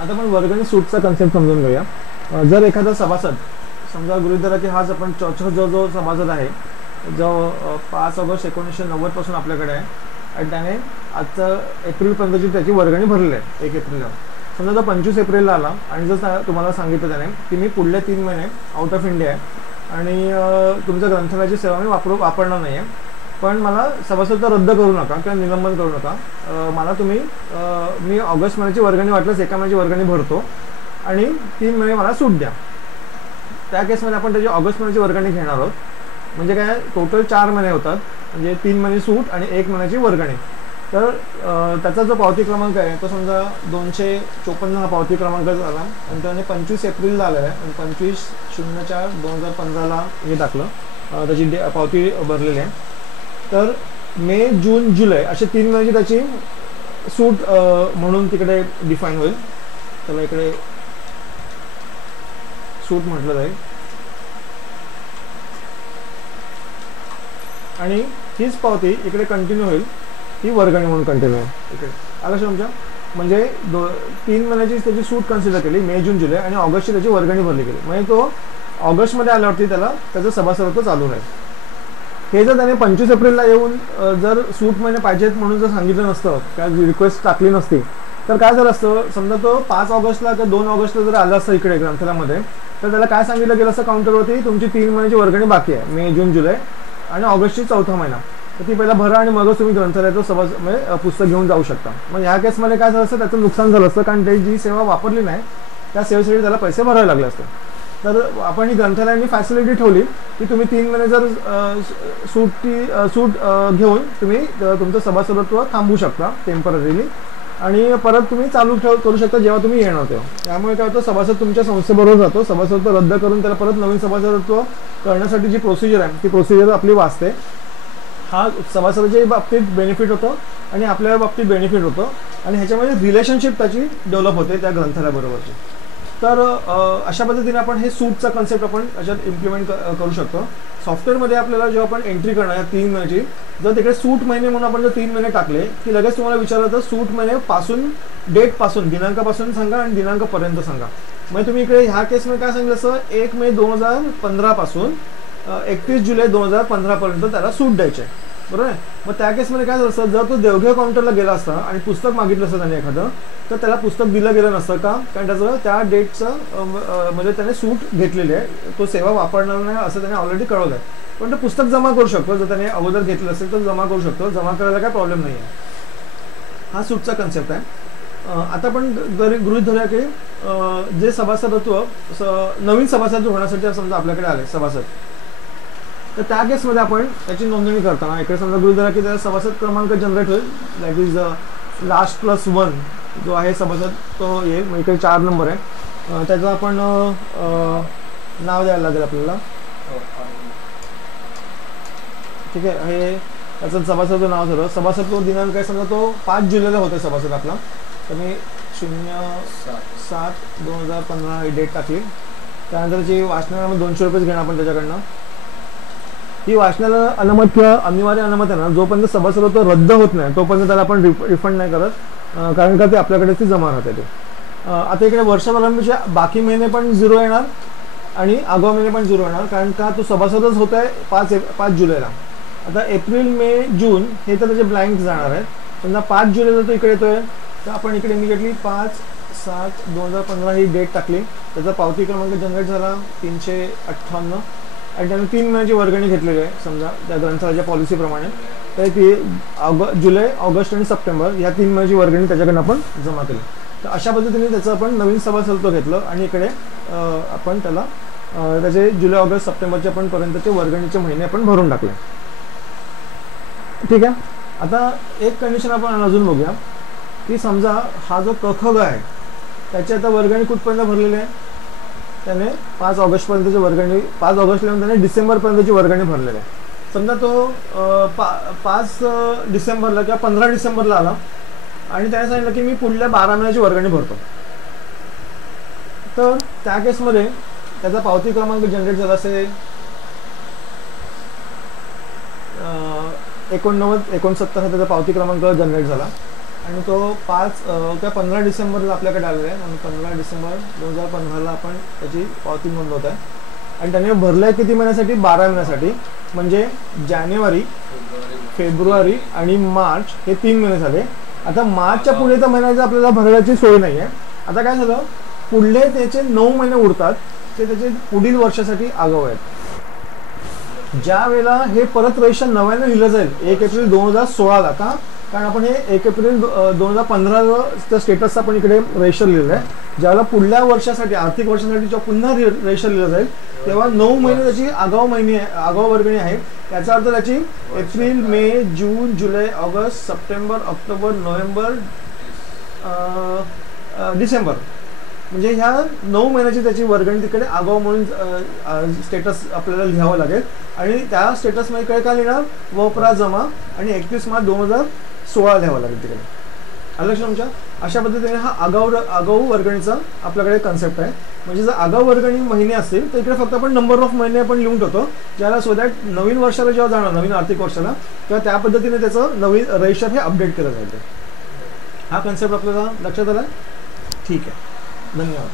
आता आपण वर्गणी सूटचा कन्सेप्ट समजून घेऊया. जर एखादा सभासद समजा गृहीत धरा की हाच आपण जो सभासद आहे जो 5 ऑगस्ट 1990 पासून आपल्याकडे आहे आणि त्याने आजचं एप्रिलपर्यंतची त्याची वर्गणी भरलेली आहे 1 एप्रिलला. समजा तो 25 एप्रिलला आला आणि जर तुम्हाला सांगितलं त्याने की मी पुढले 3 महिने आउट ऑफ इंडिया आहे आणि तुमच्या ग्रंथालयाची सेवा मी वापरणार नाही आहे, पण मला सभासद रद्द करू नका किंवा निलंबन करू नका, मला तुम्ही मी ऑगस्ट महिन्याची वर्गणी वाटल्यास एका महिन्याची वर्गणी भरतो आणि 3 महिने मला सूट द्या. त्या केसमध्ये आपण त्याची ऑगस्ट महिन्याची वर्गणी घेणार आहोत. म्हणजे काय, टोटल 4 महिने होतात, म्हणजे 3 महिने सूट आणि 1 महिन्याची वर्गणी. तर त्याचा जो पावती क्रमांक आहे तो समजा 254 हा पावती क्रमांक झाला आणि त्याने 25 एप्रिलला आलेला आहे आणि 25/04/2015ला हे टाकलं, त्याची पावती भरलेली आहे. तर मे, जून, जुलै असे 3 महिन्याची त्याची सूट म्हणून तिकडे डिफाईन होईल. त्याला इकडे सूट म्हटलं जाईल आणि हीच पावती इकडे कंटिन्यू होईल, ही वर्गणी म्हणून कंटिन्यू होईल. इकडे आलं तुमच्या, म्हणजे 3 महिन्याची त्याची सूट कन्सिडर केली, मे, जून, जुलै, आणि ऑगस्टची त्याची वर्गणी भरली गेली. म्हणजे तो ऑगस्टमध्ये आल्यावरती त्याला त्याचं सभासदत्व चालू राहील. हे जर त्याने 25 एप्रिलला येऊन जर सूट महिने पाहिजेत म्हणून जर सांगितलं नसतं, काय रिक्वेस्ट टाकली नसती, तर काय झालं असतं, समजा तो 5 ऑगस्टला किंवा 2 ऑगस्टला जर आला असतं इकडे ग्रंथालयामध्ये, तर त्याला काय सांगितलं गेलं असतं काउंटरवरती, तुमची 3 महिन्याची वर्गणी बाकी आहे, मे, जून, जुलै आणि ऑगस्टची 4था महिना, तर ती पहिला भरा आणि मगच तुम्ही ग्रंथालयाचं म्हणजे पुस्तक घेऊन जाऊ शकता. मग ह्या केसमध्ये काय झालं असतं, त्याचं नुकसान झालं असतं, कारण त्याची जी सेवा वापरली नाही त्या सेवेसाठी त्याला पैसे भरावे लागले असते. तर आपण ही ग्रंथालयाने फॅसिलिटी ठेवली की तुम्ही 3 महिने जर सूट घेऊन तुम्ही तुमचं सभासदत्व थांबवू शकता टेम्पररीली आणि परत तुम्ही चालू करू शकता जेव्हा तुम्ही येणार तेव्हा. त्यामुळे काय होतं, सभासद तुमच्या संस्थेबरोबर जातो, सभासदत्व रद्द करून त्याला परत नवीन सभासदत्व करण्यासाठी जी प्रोसिजर आहे ती प्रोसिजर आपली वाचते. हा सभासदाच्या बाबतीत बेनिफिट होतो आणि आपल्या बाबतीत बेनिफिट होतो आणि ह्याच्यामध्ये रिलेशनशिप त्याची डेव्हलप होते त्या ग्रंथालयाबरोबरची. तर अशा पद्धतीने आपण हे सूटचा कन्सेप्ट आपण याच्यात इम्प्लिमेंट करू शकतो. सॉफ्टवेअरमध्ये आपल्याला जेव्हा आपण एंट्री करणार आहे 3 महिन्याची, जर तिकडे सूट महिने म्हणून आपण जर 3 महिने टाकले की लगेच तुम्हाला विचारलं तर सूट महिन्यापासून डेटपासून दिनांकापासून सांगा आणि दिनांकापर्यंत सांगा. म्हणजे तुम्ही इकडे ह्या केसमध्ये काय सांगितलं असं 1 मे 2015 पासून 31 जुलै 2015 पर्यंत त्याला सूट द्यायची आहे, बरोबर आहे. मग त्या केसमध्ये काय झालं असतं, जर तो देवघेव काउंटरला गेला असता आणि पुस्तक मागितलं असतं त्याने एखादं, तर त्याला पुस्तक दिलं गेलं नसतं का, कारण त्याचं त्या डेटचं म्हणजे त्याने सूट घेतलेली आहे, तो सेवा वापरणार नाही असं त्याने ऑलरेडी कळवलं आहे. पण तो पुस्तक जमा करू शकतो, जर त्याने अगोदर घेतलं असेल तर जमा करू शकतो, जमा करायला काय प्रॉब्लेम नाही आहे. हा सूटचा कन्सेप्ट आहे. आता आपण गृहीत धरूया की जे सभासदत्व नवीन सभासद होण्यासाठी समजा आपल्याकडे आले सभासद, तर त्या केसमध्ये आपण त्याची नोंदणी करताना इकडे समजा गृहीत धरा की त्याचा सभासद क्रमांक जनरेट होईल, दॅट इज लास्ट +1 जो आहे सभासद तो येईल. मग इकडे 4 नंबर आहे, त्याचं आपण नाव द्यायला लागेल आपल्याला, ठीक आहे. हे त्याचं सभासदचं नाव झालं. सभासद तो दिनांक आहे समजा तो 5 जुलैला होता सभासद आपला, तर मी 07/2015 ही डेट टाकली. त्यानंतरची वाचनाला 200 रुपये घेणं आपण त्याच्याकडनं. ही वाचनाला अनामत किंवा अनिवार्य अनामत आहे ना, जोपर्यंत सभासदत्व रद्द होत नाही तोपर्यंत त्याला आपण रिफंड नाही करत, कारण का ते आपल्याकडे ती जमा राहते. ते आता इकडे वर्षाभराचे बाकी महिने पण 0 येणार आणि आगाऊ महिने पण 0 येणार, कारण का तो सभासदच होत आहे 5 जुलैला. आता एप्रिल, मे, जून हे तर त्याचे ब्लँक जाणार आहेत. समजा 5 जुलैला तो इकडे येतोय, तर आपण इकडे इमिडिएटली 5/7/2015 ही डेट टाकली. त्याचा पावती क्रमांक जनरेट झाला 358 आणि त्याने 3 महिन्याची वर्गणी घेतलेली आहे समजा त्या ग्रंथालयाच्या पॉलिसीप्रमाणे. तर ती जुलै, ऑगस्ट आणि सप्टेंबर या 3 महिन्याची वर्गणी त्याच्याकडनं आपण जमा केली. तर अशा पद्धतीने त्याचं आपण नवीन सभासदत्व घेतलं आणि इकडे आपण त्याला त्याचे जुलै, ऑगस्ट, सप्टेंबरच्या पण पर्यंतचे वर्गणीचे महिने आपण भरून टाकले, ठीक आहे. आता एक कंडिशन आपण अजून बघूया की समजा हा जो क ख ग आहे त्याची आता वर्गणी कुठपर्यंत भरलेली आहे, त्याने 5 ऑगस्टपर्यंतची वर्गणी, 5 ऑगस्टला त्याने डिसेंबरपर्यंतची वर्गणी भरलेली आहे. समजा तो 5 डिसेंबरला किंवा 15 डिसेंबरला आला आणि त्याने सांगितलं की मी पुढल्या 12 महिन्याची वर्गणी भरतो, तर त्या केसमध्ये त्याचा पावती क्रमांक जनरेट झाला असेल 89 69 हा त्याचा पावती क्रमांक जनरेट झाला. आणि तो 15 डिसेंबरला आपल्याकडे आलेला आहे आणि 15 डिसेंबर 2015ला आपण त्याची पावती नोंदवत आहे. आणि त्याने भरलं आहे किती महिन्यासाठी? 12 महिन्यासाठी. म्हणजे जानेवारी, फेब्रुवारी आणि मार्च हे 3 महिने झाले. आता मार्चच्या पुढेचा महिन्याचा आपल्याला भरण्याची सोय नाही आहे. आता काय झालं, पुढले त्याचे 9 महिने उरतात ते त्याचे पुढील वर्षासाठी आगाऊ आहेत. ज्या वेळेला हे परत रजिस्ट्रेशन नव्यानं लिहिलं जाईल 1 एप्रिल 2016ला, का कारण आपण हे 1 एप्रिल 2015चं स्टेटसचं आपण इकडे रजिस्टर लिहिलं आहे. ज्यावेळेला पुढल्या वर्षासाठी आर्थिक वर्षासाठी जेव्हा पुन्हा रजिस्टर लिहिलं जाईल तेव्हा 9 महिने त्याची आगाऊ वर्गणी आहे. याचा अर्थ त्याची एप्रिल, मे, जून, जुलै, August, September, October, November, December म्हणजे ह्या 9 महिन्याची त्याची वर्गणी तिकडे आगाऊ म्हणून स्टेटस आपल्याला लिहावं लागेल. आणि त्या स्टेटसमध्ये काय काय लिहिणार? वपरा जमा आणि 31 मार्च 2016 लिहावं लागेल तिकडे. आलं लक्षात तुमच्या? अशा पद्धतीने हा आगाऊ वर्गणीचा आपल्याकडे कन्सेप्ट आहे. म्हणजे जर आगाऊ वर्गणी महिने असतील तर इकडे फक्त आपण नंबर ऑफ महिने आपण लिहून ठेवतो, ज्याला सो दॅट नवीन वर्षाला जेव्हा जाणार नवीन आर्थिक वर्षाला तेव्हा त्या पद्धतीने त्याचं नवीन रजिस्टर हे अपडेट केलं जाईल. हा कन्सेप्ट आपल्याला लक्षात आला? ठीक आहे, धन्यवाद.